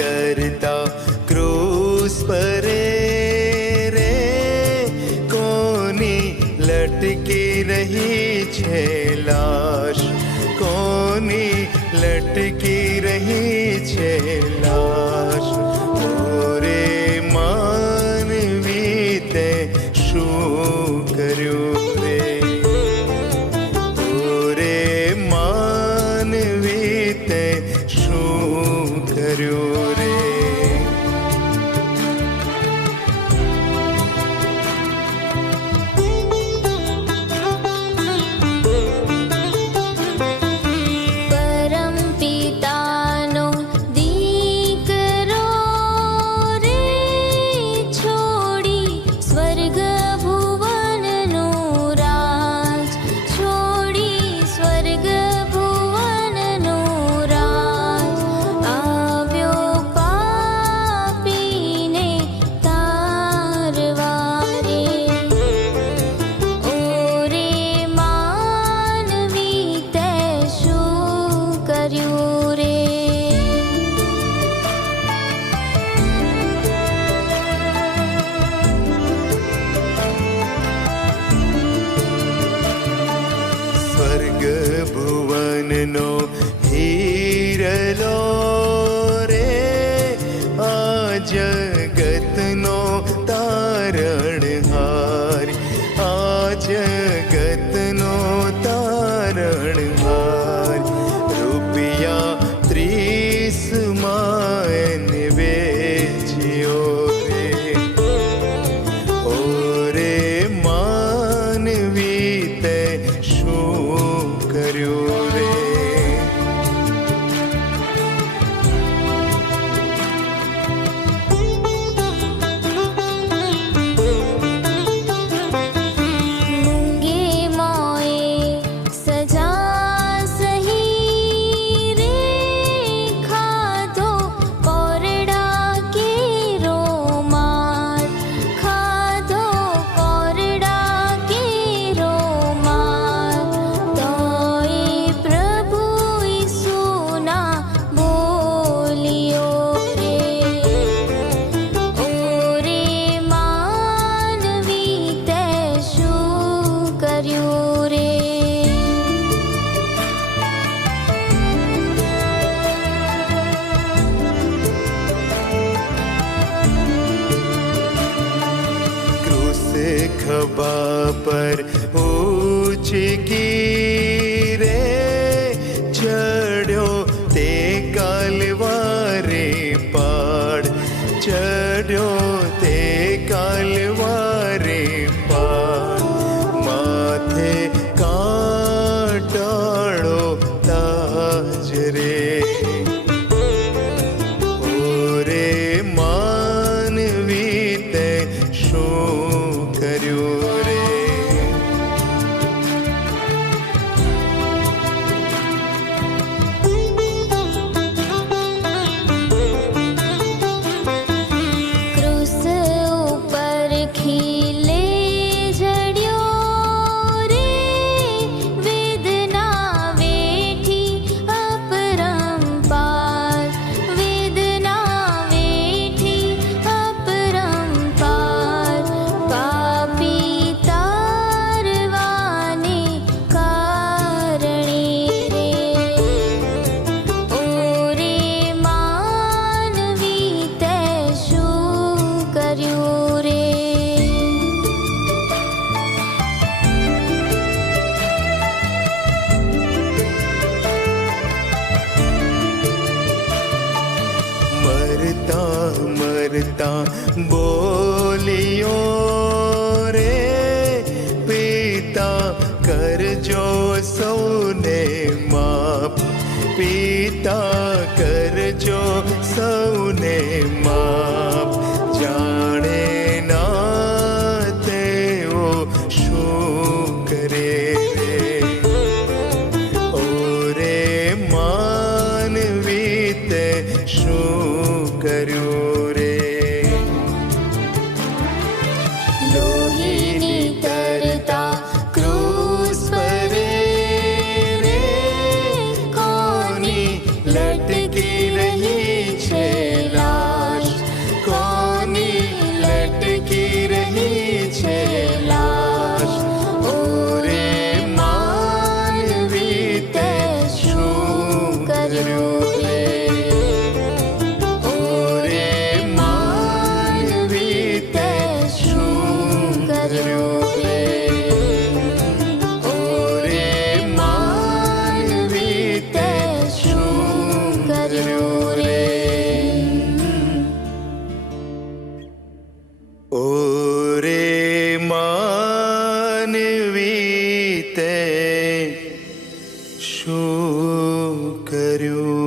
तरता क्रूस परे रे कोनी लटकी रही छे लाश, कोनी लटकी रही छे लाश। ओरे मानवी ते શું કર્યું રે, ઓરે માનવી તે શું કર્યું રે। સ્વર્ગ ભુવનનો હીરલો રે આ જગતનો તારણહાર, આ જગતનો તારણહાર। રૂપિયા 30 એને વેચ્યો રે, ઓરે માનવી તે શું કર્યું રે। ખભા પર ઉચકી રે ચડ્યો તે કાલવારે પાડ, ચડ્યો તે કાલવારે પાડ। માથે કાંટાળો તાજ રે, ઓરે માનવી તે શું કર્યું રે। ક્રૂસ ઉપર ખીલે જડ્યો રે વેદના વેઠી અપરંપાર, વેદના વેઠી અપરંપાર। પાપી તારવાને કારણે રે, ઓરે માનવી તે શું કર્યું રે। મરતા મરતા બોલ્યો રે પિતા કરજો સૌને માફ, પિતા કરજો સૌને માફ। જાણે ના તેઓ શું કરે શું કર્યું